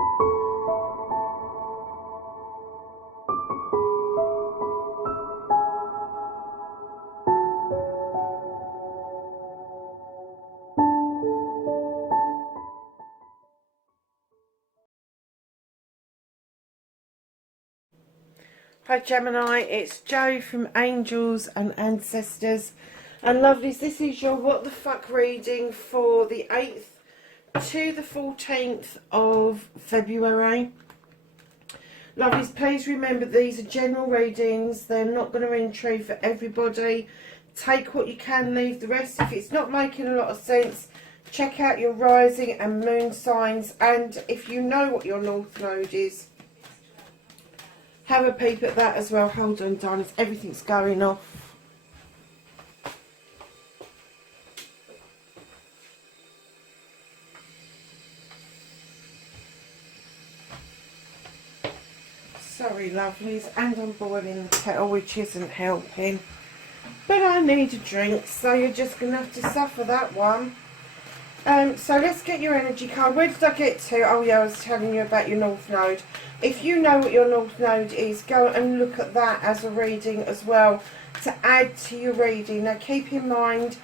Hi Gemini, it's Jo from Angels and Ancestors and Lovelies. This is your What the Fuck reading for the 8th to the 14th of February. Lovelies, please remember these are general readings. They're not going to ring true for everybody. Take what you can, leave the rest. If it's not making a lot of sense, check out your rising and moon signs, and if you know what your North Node is, have a peep at that as well. Hold on, darlings, everything's going off. Sorry, lovelies, and I'm boiling the kettle, which isn't helping. But I need a drink, so you're just going to have to suffer that one. So let's get your energy card. Where did I get to? Oh yeah, I was telling you about your North Node. If you know what your North Node is, go and look at that as a reading as well to add to your reading. Now keep in mind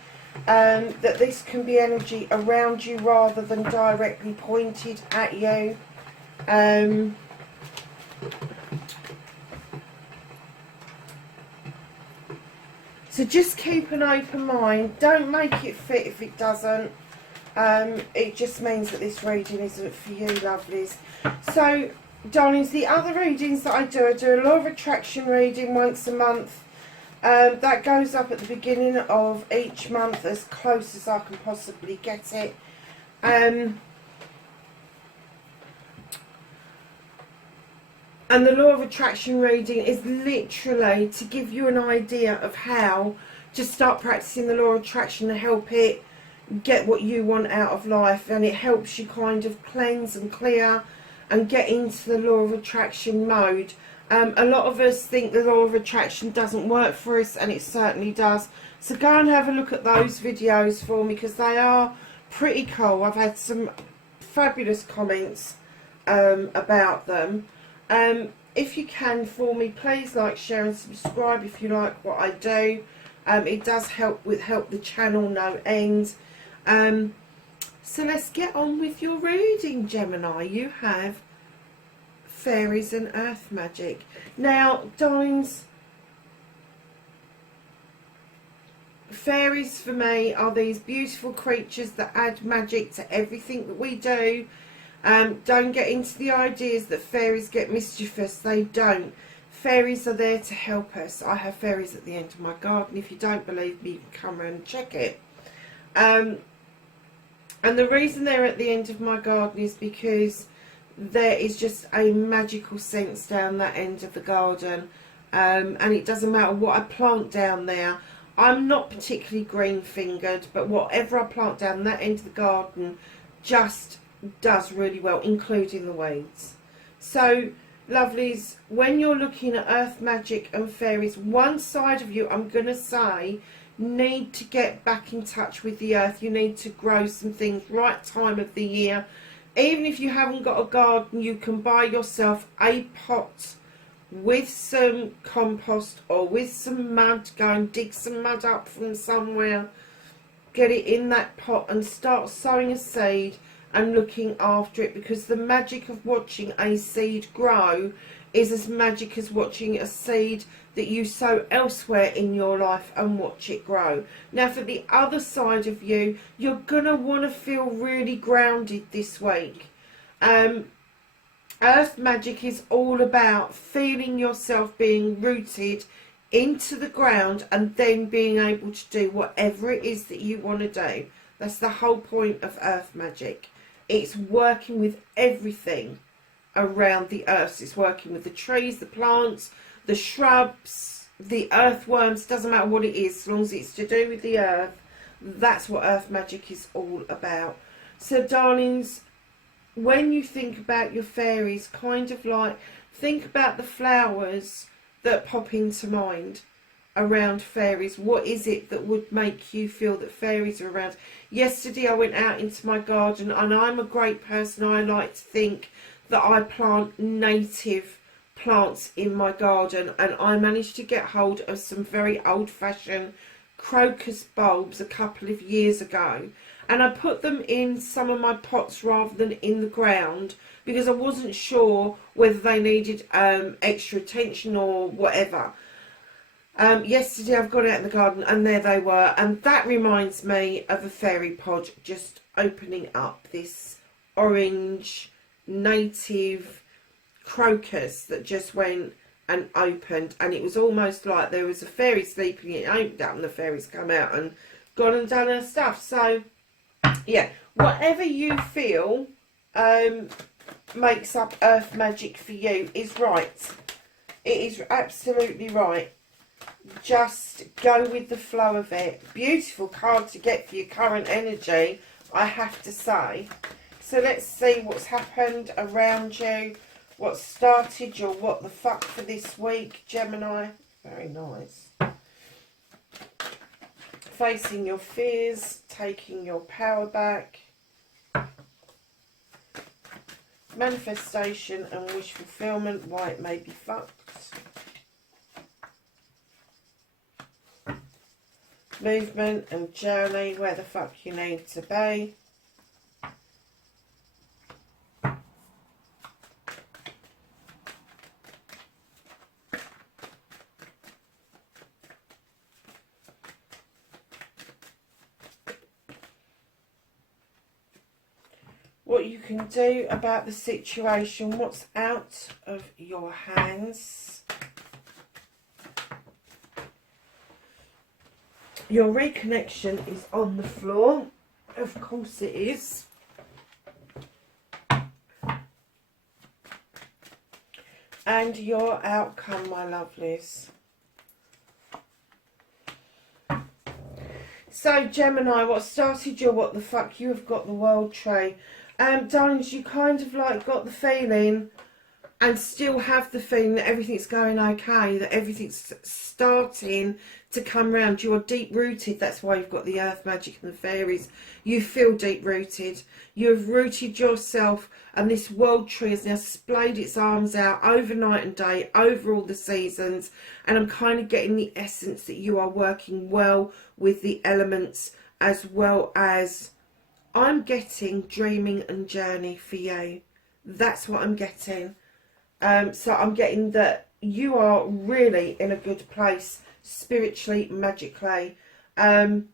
that this can be energy around you rather than directly pointed at you. So just keep an open mind. Don't make it fit if it doesn't. It just means that this reading isn't for you, lovelies. So, darlings, the other readings that I do a Law of Attraction reading once a month. That goes up at the beginning of each month, as close as I can possibly get it. And the Law of Attraction reading is literally to give you an idea of how to start practicing the Law of Attraction to help it get what you want out of life, and it helps you kind of cleanse and clear and get into the Law of Attraction mode. A lot of us think the Law of Attraction doesn't work for us, and it certainly does. So go and have a look at those videos for me, because they are pretty cool. I've had some fabulous comments about them. If you can for me, please like, share and subscribe if you like what I do. It does help the channel no end. So let's get on with your reading, Gemini. You have fairies and earth magic. Now, darlings, fairies for me are these beautiful creatures that add magic to everything that we do. Don't get into the ideas that fairies get mischievous. They don't. Fairies are there to help us. I have fairies at the end of my garden. If you don't believe me, you can come around and check it. And the reason they're at the end of my garden is because there is just a magical sense down that end of the garden. And it doesn't matter what I plant down there. I'm not particularly green fingered, but whatever I plant down that end of the garden just does really well, including the weeds. So, lovelies, when you're looking at earth magic and fairies, one side of you, I'm going to say, need to get back in touch with the earth. You need to grow some things right time of the year. Even if you haven't got a garden, you can buy yourself a pot with some compost or with some mud. Go and dig some mud up from somewhere, get it in that pot and start sowing a seed and looking after it, because the magic of watching a seed grow is as magic as watching a seed that you sow elsewhere in your life and watch it grow. Now, for the other side of you, you're going to want to feel really grounded this week. Earth magic is all about feeling yourself being rooted into the ground and then being able to do whatever it is that you want to do. That's the whole point of earth magic. It's working with everything around the earth. It's working with the trees, the plants, the shrubs, the earthworms. Doesn't matter what it is, as long as it's to do with the earth. That's what earth magic is all about. So, darlings, when you think about your fairies, kind of like think about the flowers that pop into mind around fairies. What is it that would make you feel that fairies are around? Yesterday I went out into my garden, and I'm a great person. I like to think that I plant native plants in my garden, and I managed to get hold of some very old-fashioned crocus bulbs a couple of years ago, and I put them in some of my pots rather than in the ground because I wasn't sure whether they needed extra attention or whatever. Yesterday I've gone out in the garden and there they were, and that reminds me of a fairy pod just opening up, this orange native crocus that just went and opened, and it was almost like there was a fairy sleeping, it opened up and the fairies come out and gone and done her stuff. So yeah, whatever you feel makes up earth magic for you is right. It is absolutely right. Just go with the flow of it. Beautiful card to get for your current energy, I have to say. So let's see what's happened around you, what started your what the fuck for this week, Gemini. Very nice. Facing your fears, taking your power back. Manifestation and wish fulfillment, why it may be fucked. Movement and journey, where the fuck you need to be. What you can do about the situation, what's out of your hands. Your reconnection is on the floor. Of course it is. And your outcome, my lovelies. So, Gemini, what started your what the fuck? You have got the world tree. Darlings, you kind of like got the feeling and still have the feeling that everything's going okay, that everything's starting to come round. You are deep rooted. That's why you've got the earth magic and the fairies. You feel deep rooted. You have rooted yourself, and this world tree has now splayed its arms out over night and day, over all the seasons. And I'm kind of getting the essence that you are working well with the elements, as well as I'm getting dreaming and journey for you. That's what I'm getting. So I'm getting that you are really in a good place spiritually, magically. Not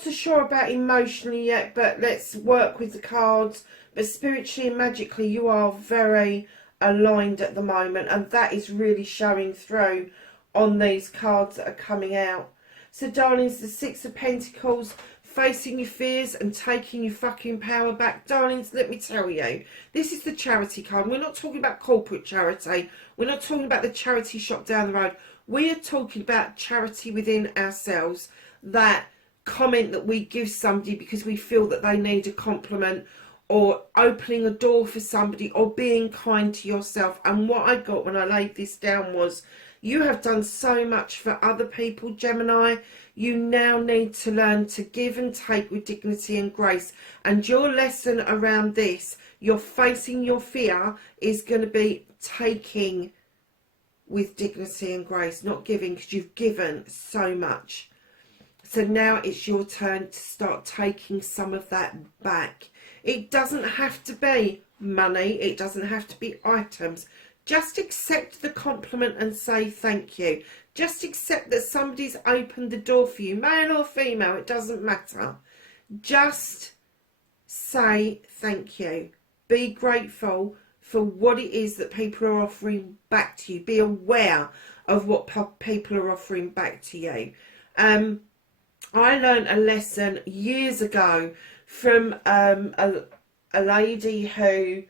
so sure about emotionally yet, but let's work with the cards. But spiritually and magically, you are very aligned at the moment, and that is really showing through on these cards that are coming out. So, darlings, the Six of Pentacles, facing your fears and taking your fucking power back. Darlings, let me tell you, this is the charity card. We're not talking about corporate charity. We're not talking about the charity shop down the road. We are talking about charity within ourselves. That comment that we give somebody because we feel that they need a compliment, or opening a door for somebody, or being kind to yourself. And what I got when I laid this down was, you have done so much for other people, Gemini. You now need to learn to give and take with dignity and grace. And your lesson around this, you're facing your fear, is going to be taking with dignity and grace, not giving, because you've given so much. So now it's your turn to start taking some of that back. It doesn't have to be money. It doesn't have to be items. Just accept the compliment and say thank you. Just accept that somebody's opened the door for you, male or female, it doesn't matter. Just say thank you. Be grateful for what it is that people are offering back to you. Be aware of what people are offering back to you. I learned a lesson years ago from a lady who,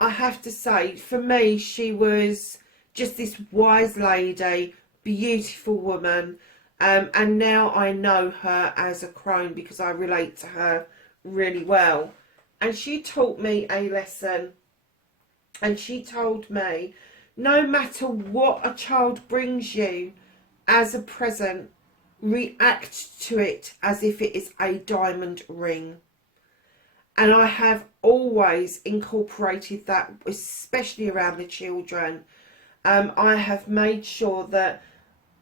I have to say, for me, she was just this wise lady, beautiful woman. And now I know her as a crone because I relate to her really well. And she taught me a lesson. And she told me, no matter what a child brings you as a present, react to it as if it is a diamond ring. And I have always incorporated that, especially around the children. I have made sure that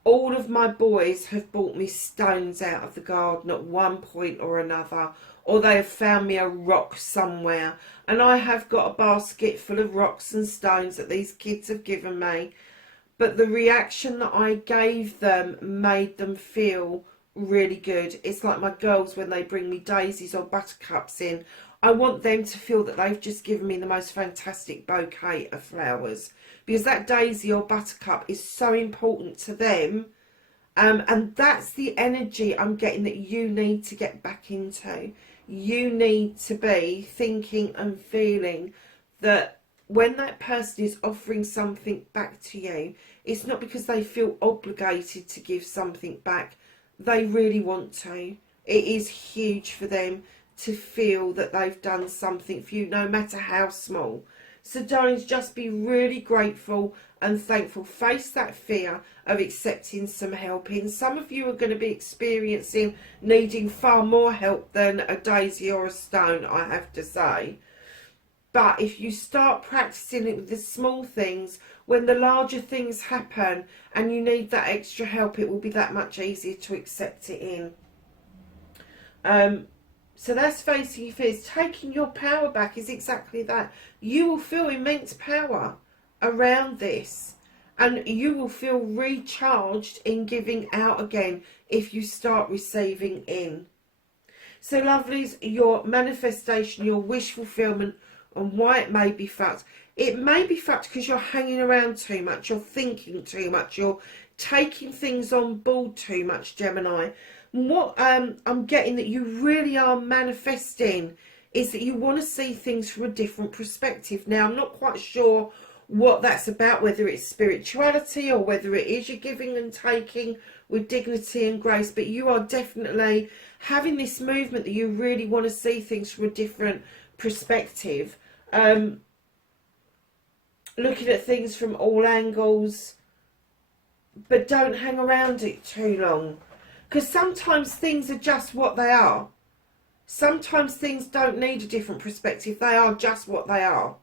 all of my boys have brought me stones out of the garden at one point or another, or they have found me a rock somewhere, and I have got a basket full of rocks and stones that these kids have given me. But the reaction that I gave them made them feel really good. It's like my girls when they bring me daisies or buttercups in. I want them to feel that they've just given me the most fantastic bouquet of flowers, because that daisy or buttercup is so important to them. And that's the energy I'm getting that you need to get back into. You need to be thinking and feeling that when that person is offering something back to you, it's not because they feel obligated to give something back. They really want to. It is huge for them to feel that they've done something for you, no matter how small. So darlings, just be really grateful and thankful. Face that fear of accepting some help in. Some of you are going to be experiencing needing far more help than a daisy or a stone, I have to say. But if you start practicing it with the small things, when the larger things happen and you need that extra help, it will be that much easier to accept it in. So that's facing your fears. Taking your power back is exactly that. You will feel immense power around this, and you will feel recharged in giving out again if you start receiving in. So lovelies, your manifestation, your wish fulfillment, and why it may be fucked. It may be fucked because you're hanging around too much, you're thinking too much, you're taking things on board too much, Gemini. What I'm getting that you really are manifesting is that you want to see things from a different perspective. Now, I'm not quite sure what that's about, whether it's spirituality or whether it is you're giving and taking with dignity and grace, but you are definitely having this movement that you really want to see things from a different perspective. Looking at things from all angles, but don't hang around it too long. Because sometimes things are just what they are. Sometimes things don't need a different perspective. They are just what they are.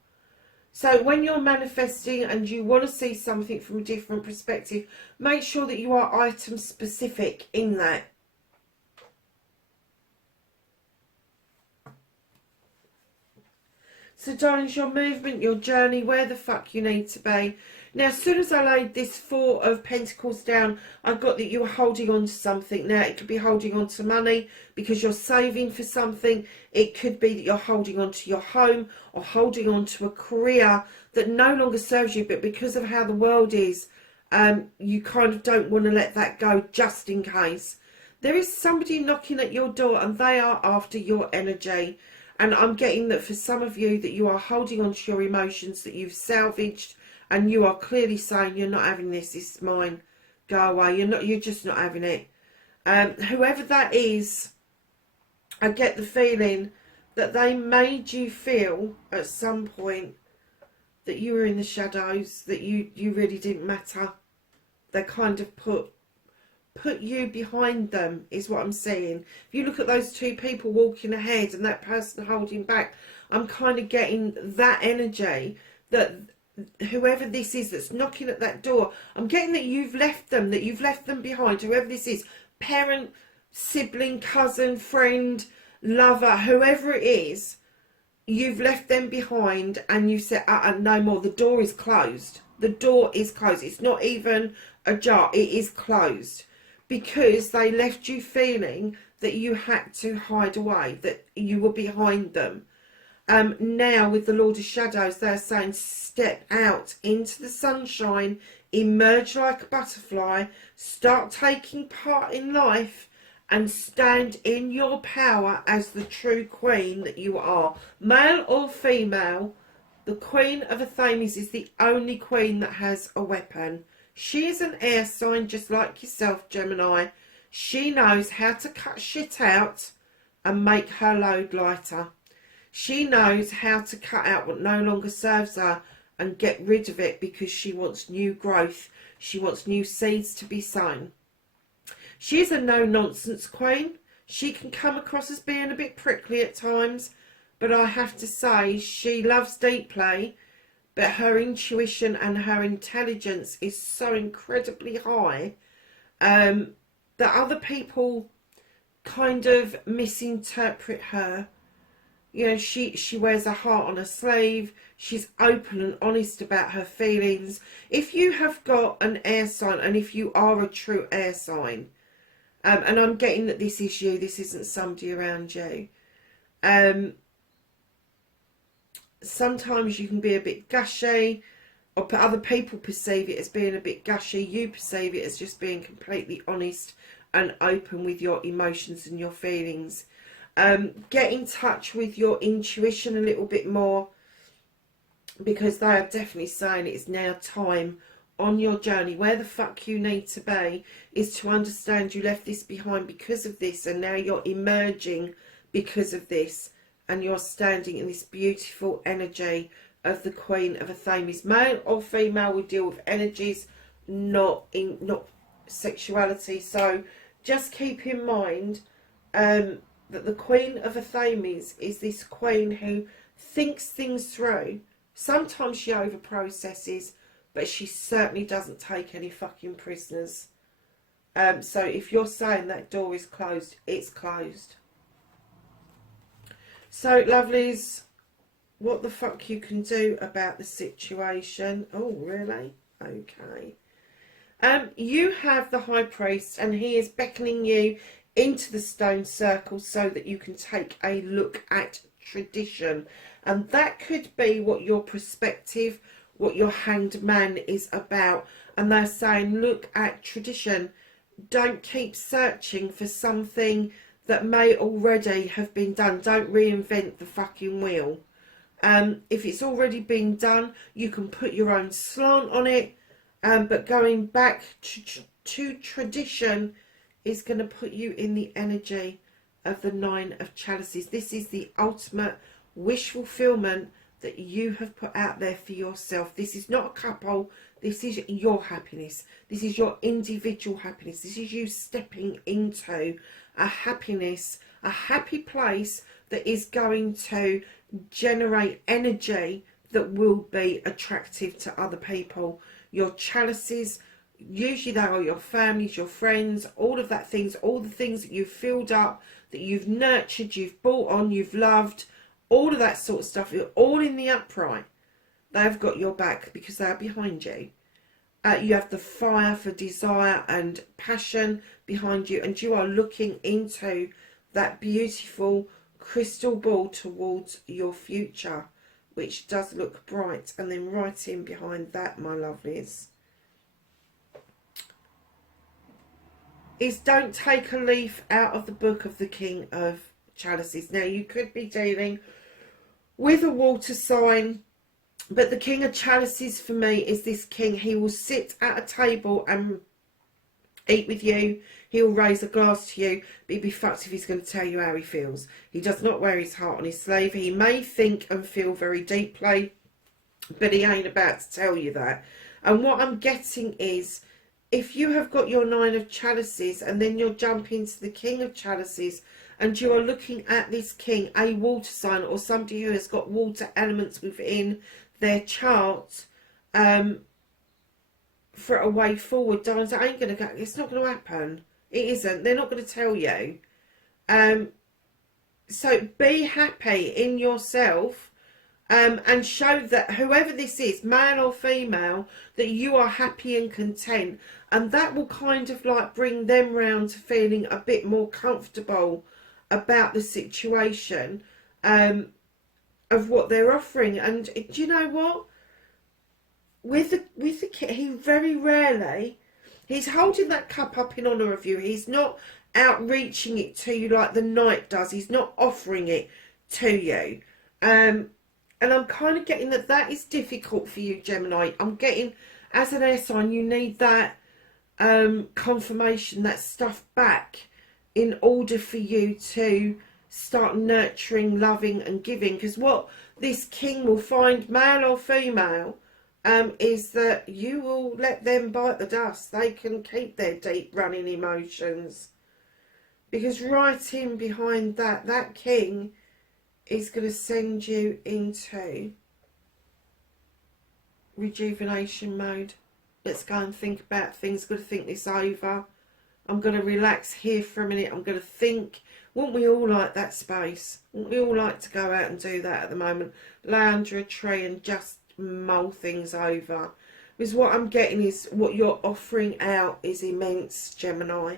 So when you're manifesting and you want to see something from a different perspective, make sure that you are item specific in that. So darlings, your movement, your journey, where the fuck you need to be. Now, as soon as I laid this Four of Pentacles down, I got that you were holding on to something. Now, it could be holding on to money because you're saving for something. It could be that you're holding on to your home or holding on to a career that no longer serves you. But because of how the world is, you kind of don't want to let that go just in case. There is somebody knocking at your door and they are after your energy. And I'm getting that for some of you that you are holding on to your emotions that you've salvaged. And you are clearly saying, you're not having this, this is mine, go away, you're just not having it. Whoever that is, I get the feeling that they made you feel at some point that you were in the shadows, that you really didn't matter. They kind of put you behind them, is what I'm saying. If you look at those two people walking ahead and that person holding back, I'm kind of getting that energy that whoever this is that's knocking at that door, I'm getting that you've left them behind. Whoever this is, parent, sibling, cousin, friend, lover, whoever it is, you've left them behind and you said, no more. The door is closed. The door is closed. It's not even ajar. It is closed because they left you feeling that you had to hide away, that you were behind them. Now with the Lord of Shadows, they're saying step out into the sunshine, emerge like a butterfly, start taking part in life and stand in your power as the true queen that you are. Male or female, the Queen of Athames is the only queen that has a weapon. She is an air sign just like yourself, Gemini. She knows how to cut shit out and make her load lighter. She knows how to cut out what no longer serves her and get rid of it because she wants new growth. She wants new seeds to be sown. She's a no-nonsense queen. She can come across as being a bit prickly at times, but I have to say she loves deeply, but her intuition and her intelligence is so incredibly high that other people kind of misinterpret her. You know, she wears a heart on her sleeve. She's open and honest about her feelings. If you have got an air sign, and if you are a true air sign, and I'm getting that this is you, this isn't somebody around you. Sometimes you can be a bit gushy, or other people perceive it as being a bit gushy. You perceive it as just being completely honest and open with your emotions and your feelings. Get in touch with your intuition a little bit more, because they are definitely saying it's now time on your journey. Where the fuck you need to be is to understand you left this behind because of this, and now you're emerging because of this, and you're standing in this beautiful energy of the Queen of Athames. Male or female, we deal with energies, not sexuality. So just keep in mind that the Queen of Athames is this queen who thinks things through. Sometimes she over processes, but she certainly doesn't take any fucking prisoners. So if you're saying that door is closed, it's closed. So lovelies, what the fuck you can do about the situation? Oh really? Okay. You have the High Priest, and he is beckoning you into the stone circle so that you can take a look at tradition. And that could be what your perspective, what your Hanged Man is about. And they're saying, look at tradition. Don't keep searching for something that may already have been done. Don't reinvent the fucking wheel. If it's already been done, you can put your own slant on it. But going back to tradition is going to put you in the energy of the Nine of Chalices. This is the ultimate wish fulfillment that you have put out there for yourself. This is not a couple. This is your happiness. This is your individual happiness. This is you stepping into a happiness, a happy place that is going to generate energy that will be attractive to other people. Your chalices, usually they are your families, your friends, all of that things, all the things that you've filled up, that you've nurtured, you've brought on, you've loved, all of that sort of stuff. You're all in the upright. They've got your back because they are behind you. You have the fire for desire and passion behind you, and you are looking into that beautiful crystal ball towards your future, which does look bright. And then right in behind that, my lovelies, is don't take a leaf out of the book of the King of Chalices. Now, you could be dealing with a water sign, but the King of Chalices for me is this king. He will sit at a table and eat with you. He'll raise a glass to you, but he'd be fucked if he's going to tell you how he feels. He does not wear his heart on his sleeve. He may think and feel very deeply, but he ain't about to tell you that. And what I'm getting is, if you have got your Nine of Chalices and then you're jumping to the King of Chalices, and you are looking at this king, a water sign or somebody who has got water elements within their chart, for a way forward, darling, it ain't going to go. It's not going to happen. It isn't. They're not going to tell you. So be happy in yourself, and show that whoever this is, male or female, that you are happy and content, and that will kind of like bring them round to feeling a bit more comfortable about the situation, of what they're offering. And do you know what? With the kid, he very rarely, he's holding that cup up in honour of you. He's not outreaching it to you like the knight does. He's not offering it to you. And I'm kind of getting that is difficult for you, Gemini. I'm getting, as an air sign, you need that confirmation, that stuff back, in order for you to start nurturing, loving and giving. Because what this king will find, male or female, is that you will let them bite the dust. They can keep their deep running emotions. Because right in behind that king is going to send you into rejuvenation mode. Let's go and think about things. Got to think this over. I'm going to relax here for a minute. I'm going to think. Wouldn't we all like that space? Wouldn't we all like to go out and do that at the moment? Lay under a tree and just mull things over. Because what I'm getting is what you're offering out is immense, Gemini.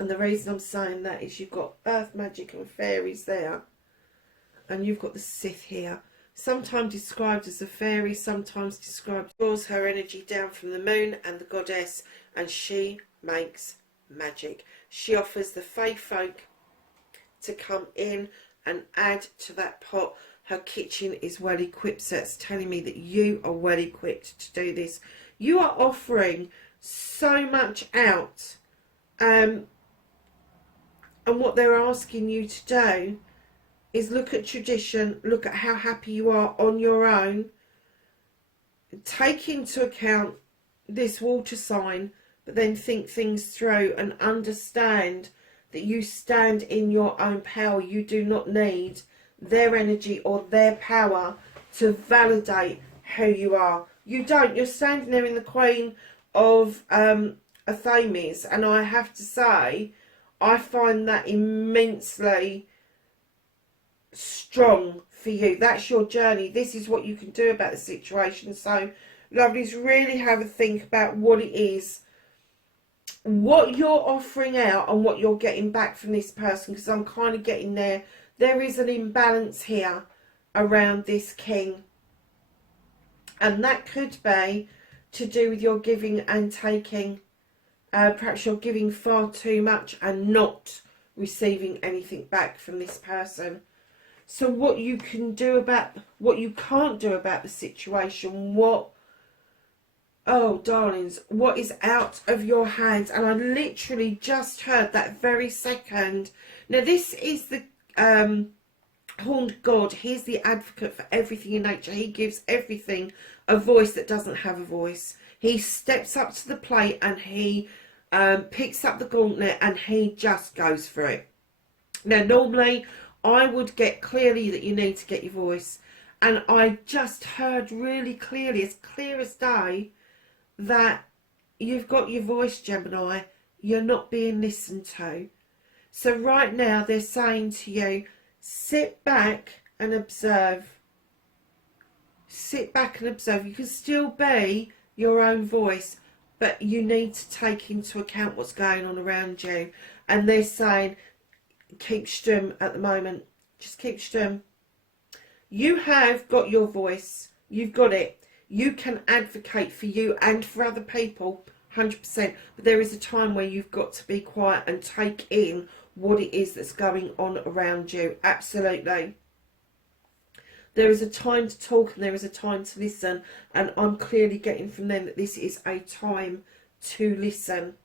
And the reason I'm saying that is you've got earth magic and fairies there. And you've got the Sith here. Sometimes described as a fairy, sometimes described, draws her energy down from the moon and the goddess, and she makes magic. She offers the fae folk to come in and add to that pot. Her kitchen is well equipped, so it's telling me that you are well equipped to do this. You are offering so much out, and what they're asking you to do is look at tradition, look at how happy you are on your own, take into account this water sign, but then think things through and understand that you stand in your own power. You do not need their energy or their power to validate who you are. You don't. You're standing there in the Queen of Athames, and I have to say, I find that immensely strong for you. That's your journey. This is what you can do about the situation. So, lovelies, really have a think about what it is, what you're offering out and what you're getting back from this person, because I'm kind of getting there. There is an imbalance here around this king, and that could be to do with your giving and taking. Perhaps you're giving far too much and not receiving anything back from this person. So what you can do about, what you can't do about the situation, oh darlings, what is out of your hands? And I literally just heard that very second. Now this is the horned god. He's the advocate for everything in nature. He gives everything a voice that doesn't have a voice. He steps up to the plate and he picks up the gauntlet and he just goes for it. Now normally I would get clearly that you need to get your voice, and I just heard really clearly, as clear as day, that you've got your voice, Gemini. You're not being listened to. So right now they're saying to you, sit back and observe. Sit back and observe. You can still be your own voice, but you need to take into account what's going on around you. And they're saying, keep stum at the moment. Just keep stum. You have got your voice. You've got it. You can advocate for you and for other people, 100%. But there is a time where you've got to be quiet and take in what it is that's going on around you. Absolutely. There is a time to talk and there is a time to listen. And I'm clearly getting from them that this is a time to listen.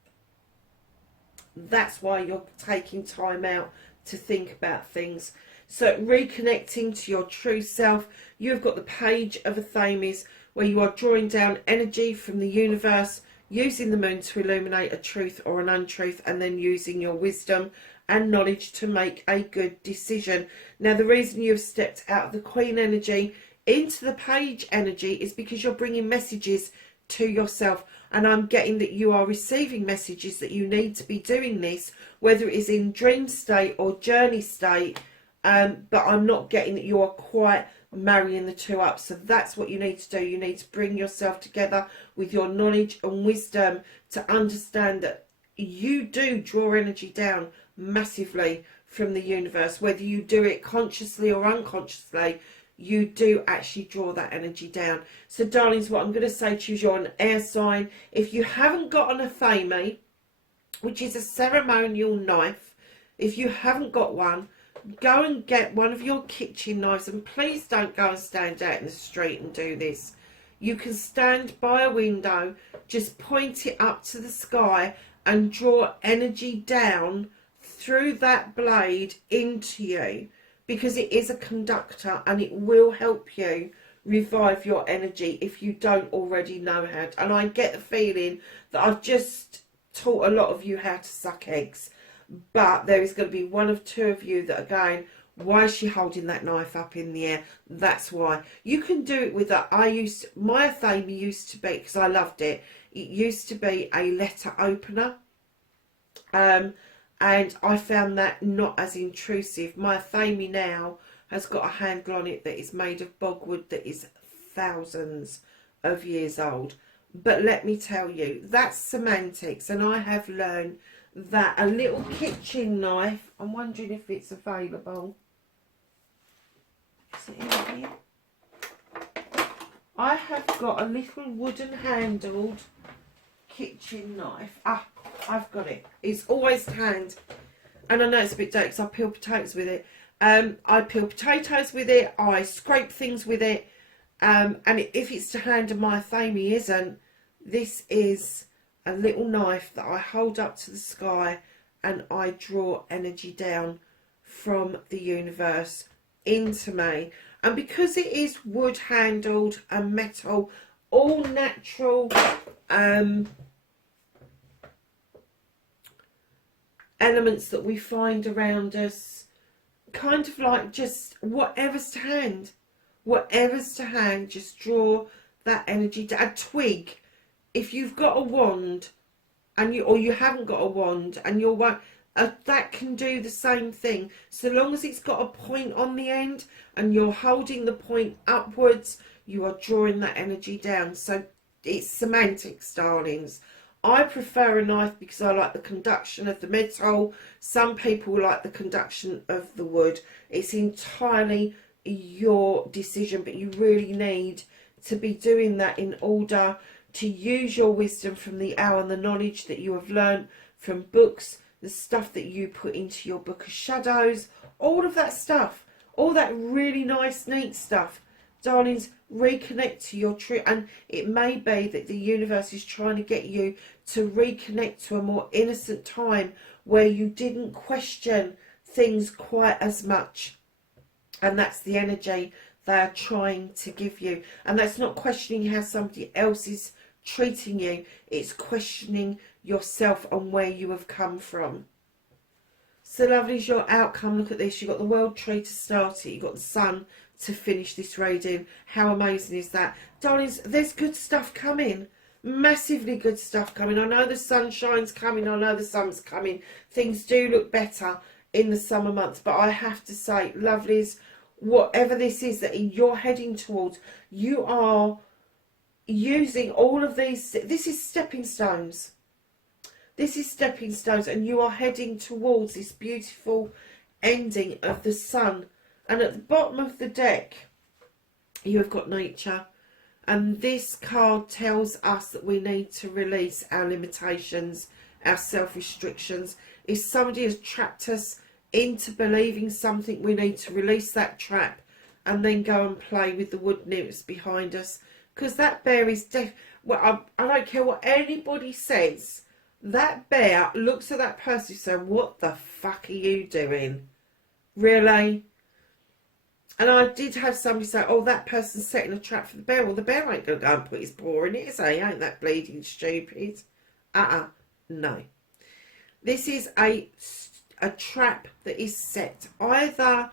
That's why you're taking time out to think about things. So reconnecting to your true self. You've got the Page of Athames, where you are drawing down energy from the universe, using the moon to illuminate a truth or an untruth, and then using your wisdom and knowledge to make a good decision. Now the reason you've stepped out of the Queen energy into the Page energy is because you're bringing messages to yourself, and I'm getting that you are receiving messages that you need to be doing this, whether it is in dream state or journey state, but I'm not getting that you are quite marrying the two up. So that's what you need to do. You need to bring yourself together with your knowledge and wisdom to understand that you do draw energy down massively from the universe, whether you do it consciously or unconsciously. You do actually draw that energy down. So darlings, what I'm going to say to you is you're an air sign. If you haven't got an athame, which is a ceremonial knife, if you haven't got one, go and get one of your kitchen knives, and please don't go and stand out in the street and do this. You can stand by a window, just point it up to the sky and draw energy down through that blade into you, because it is a conductor and it will help you revive your energy if you don't already know how to. And I get the feeling that I've just taught a lot of you how to suck eggs, but there is going to be one of two of you that are going, Why is she holding that knife up in the air? That's why. You can do it with a, my theme used to be, because I loved it, it used to be a letter opener. And I found that not as intrusive. My theme now has got a handle on it that is made of bogwood that is thousands of years old. But let me tell you, that's semantics, and I have learned that a little kitchen knife, I'm wondering if it's available. Is it in here? I have got a little wooden handled kitchen knife. Ah, I've got it. It's always to hand. And I know it's a bit dirty because I peel potatoes with it. I peel potatoes with it. I scrape things with it. And if it's to hand, and my themey isn't, this is a little knife that I hold up to the sky and I draw energy down from the universe into me. And because it is wood handled and metal, all natural elements that we find around us, kind of like just whatever's to hand, just draw that energy to a twig. If you've got a wand and you haven't got a wand and you're one, that can do the same thing. So long as it's got a point on the end and you're holding the point upwards, you are drawing that energy down. So it's semantics, darlings. I prefer a knife because I like the conduction of the metal. Some people like the conduction of the wood. It's entirely your decision, but you really need to be doing that in order to use your wisdom from the hour and the knowledge that you have learned from books, the stuff that you put into your book of shadows, all of that stuff, all that really nice, neat stuff. Darlings, reconnect to your truth. And it may be that the universe is trying to get you to reconnect to a more innocent time where you didn't question things quite as much. And that's the energy they are trying to give you. And that's not questioning how somebody else is treating you. It's questioning yourself and where you have come from. So lovely is your outcome. Look at this. You've got the world tree to start it. You've got the sun to finish this reading. How amazing is that? Darlings, there's good stuff coming. Massively good stuff coming. I know the sunshine's coming. I know the sun's coming. Things do look better in the summer months. But I have to say, lovelies, whatever this is that you're heading towards, you are using all of these. This is stepping stones. This is stepping stones, and you are heading towards this beautiful ending of the sun. And at the bottom of the deck, you have got nature. And this card tells us that we need to release our limitations, our self-restrictions. If somebody has trapped us into believing something, we need to release that trap and then go and play with the wood nymphs behind us. Because that bear is deaf. Well, I don't care what anybody says. That bear looks at that person and says, what the fuck are you doing? Really? And I did have somebody say, oh, that person's setting a trap for the bear. Well, the bear ain't going to go and put his paw in it, is he? Ain't that bleeding stupid? No. This is a trap that is set either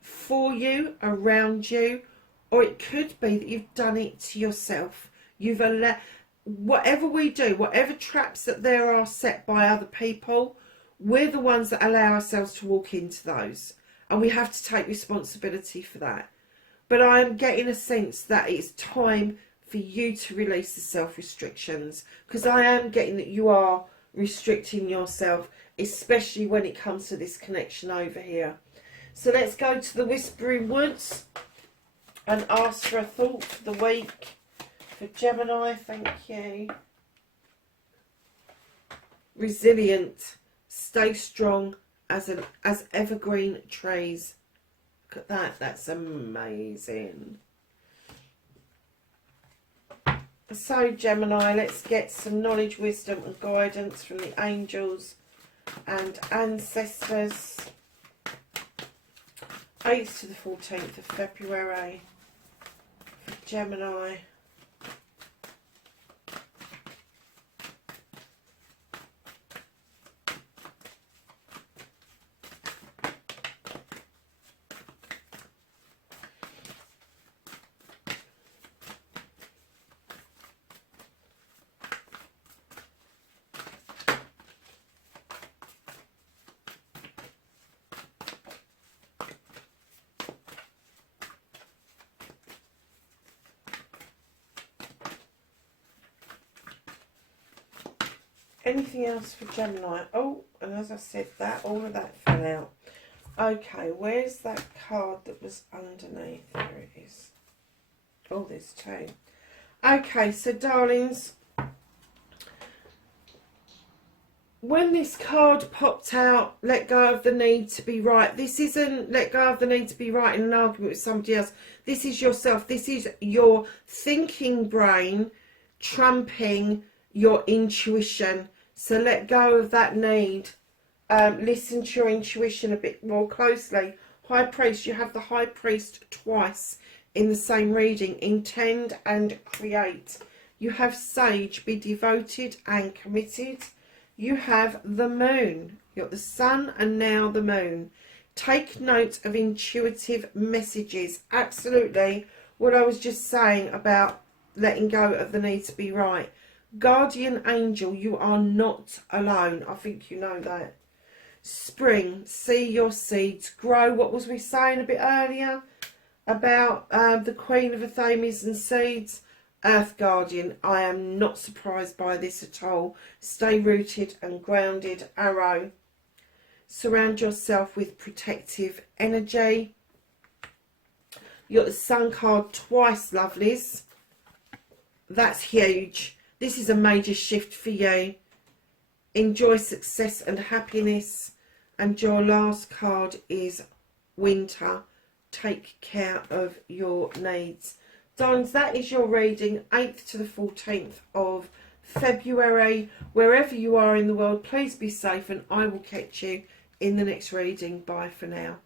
for you, around you, or it could be that you've done it to yourself. You've allowed, whatever we do, whatever traps that there are set by other people, we're the ones that allow ourselves to walk into those. And we have to take responsibility for that. But I am getting a sense that it's time for you to release the self-restrictions. Because I am getting that you are restricting yourself, especially when it comes to this connection over here. So let's go to the Whispering Woods and ask for a thought for the week for Gemini. Thank you. Resilient. Stay strong as evergreen trees. Look at that. That's amazing. So Gemini, let's get some knowledge, wisdom and guidance from the angels and ancestors. 8th to the 14th of February for Gemini. Anything else for Gemini? Oh, and as I said that, all of that fell out. Okay, where's that card that was underneath? There it is. Oh, there's two. Okay, so darlings, when this card popped out, let go of the need to be right. This isn't let go of the need to be right in an argument with somebody else. This is yourself. This is your thinking brain trumping your intuition. So let go of that need. Listen to your intuition a bit more closely. High Priest, you have the High Priest twice in the same reading. Intend and create. You have Sage, be devoted and committed. You have the Moon. You've got the Sun and now the Moon. Take note of intuitive messages. Absolutely what I was just saying about letting go of the need to be right. Guardian Angel, you are not alone. I think you know that. Spring, see your seeds grow. What was we saying a bit earlier about the Queen of Athames and seeds? Earth Guardian, I am not surprised by this at all. Stay rooted and grounded. Arrow, surround yourself with protective energy. You got the Sun card twice, lovelies. That's huge. This is a major shift for you. Enjoy success and happiness. And your last card is Winter. Take care of your needs. Darlings, that is your reading, 8th to the 14th of February. Wherever you are in the world, please be safe, and I will catch you in the next reading. Bye for now.